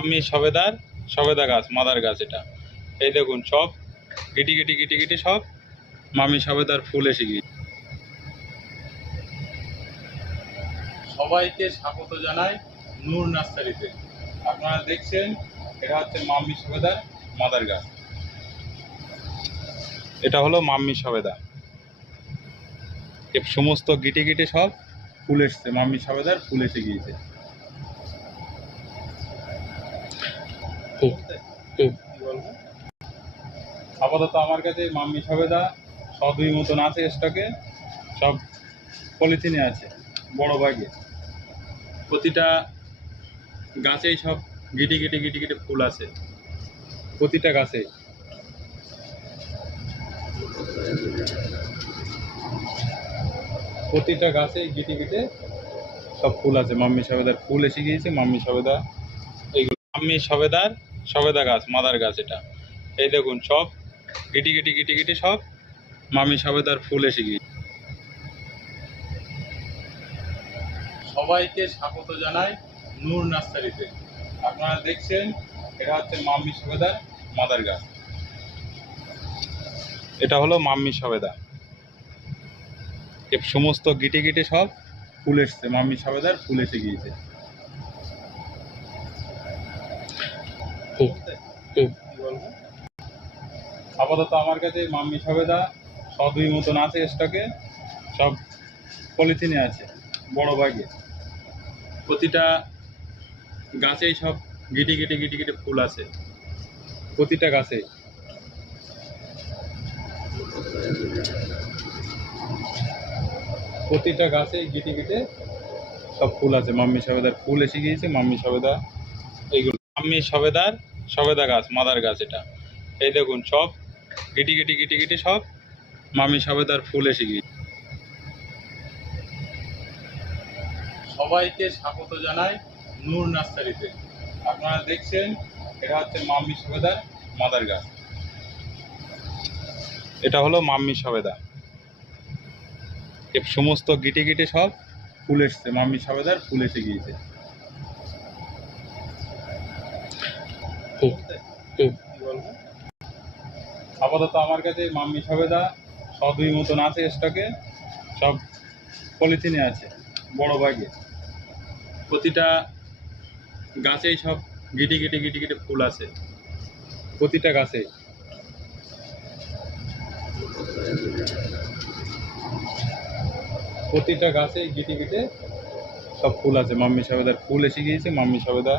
আমি সবেদার সবেদা গাছ, মাদার গাছ এটা। এই দেখুন সব গিটি গিটি গিটি গিটি সব মামি সবেদার ফুল এসে গিয়েছে। সবাইকে স্বাগত জানাই নূর নার্সারিতে। আপনারা দেখছেন এটা হচ্ছে মাম্মি সবেদার মাদার গাছ। এটা হলো মাম্মি সবেদা। এর সমস্ত গিটে গিটে সব ফুল এসছে, মাম্মি সবেদার ফুল এসে গিয়েছে। আপাতত আমার কাছে মাম্মি সবেদা 100-2 মতন আছে স্টকে, সব পলিথিনে আছে বড় ব্যাগে। প্রতিটা গাছেই সব গিটি গিটি গিটি গিটি ফুল আছে, প্রতিটা গাছে। প্রতিটা গাছে গিটি গিটে সব ফুল আছে, মাম্মি সবেদার ফুল এসে গিয়েছে। মাম্মি সবেদা, এইগুলো মাম্মি সবেদার সবেদা গাছ, মাদার গাছ এটা। এই দেখুন সব গিটি গিটি গিটি গিটি সব মাম্মি সবেদার ফুল এসে গিয়েছে। সবাইকে স্বাগত জানাই নূর নার্সারিতে। আপনারা দেখছেন এটা হচ্ছে মাম্মি সবেদার মাদার গাছ। এটা হলো মাম্মি সবেদা। এর সমস্ত গিটে গিটে সব ফুল এসছে, মাম্মি সবেদার ফুল এসে গিয়েছে। আপাতত আমার কাছে মাম্মি সবেদা 100-2 মতন আছে স্টকে, সব পলিথিনে আছে বড় ব্যাগে। প্রতিটা গাছেই সব গিটি গিটি গিটি গিটি ফুল আছে, প্রতিটা গাছে। প্রতিটা গাছে গিটি গিটে সব ফুল আছে, মাম্মি সবেদার ফুল এসে গিয়েছে। মাম্মি সবেদা, এইগুলো মাম্মি সবেদার সবেদা গাছ, মাদার গাছ এটা। এই দেখুন সব গিটি গিটি গিটি গিটি সব মাম্মি সবেদার ফুল এসে গিয়েছে। সবাইকে স্বাগত জানাই নূর নার্সারিতে। আপনারা দেখছেন এটা হচ্ছে মাম্মি সবেদার মাদার গাছ। এটা হলো মাম্মি সবেদা। এর সমস্ত গিটে গিটে সব ফুল এসছে, মাম্মি সবেদার ফুল এসে গিয়েছে। আপাতত আমার কাছে মাম্মি সবেদা 100-2 মতন আছে স্টকে, সব পলিথিনে আছে বড় ব্যাগে। প্রতিটা গাছেই সব গিটি গিটি গিটি গিটি ফুল আছে, প্রতিটা গাছে। প্রতিটা গাছে গিটি গিটে সব ফুল আছে, মাম্মি সবেদার ফুল এসে গিয়েছে। মাম্মি সবেদা,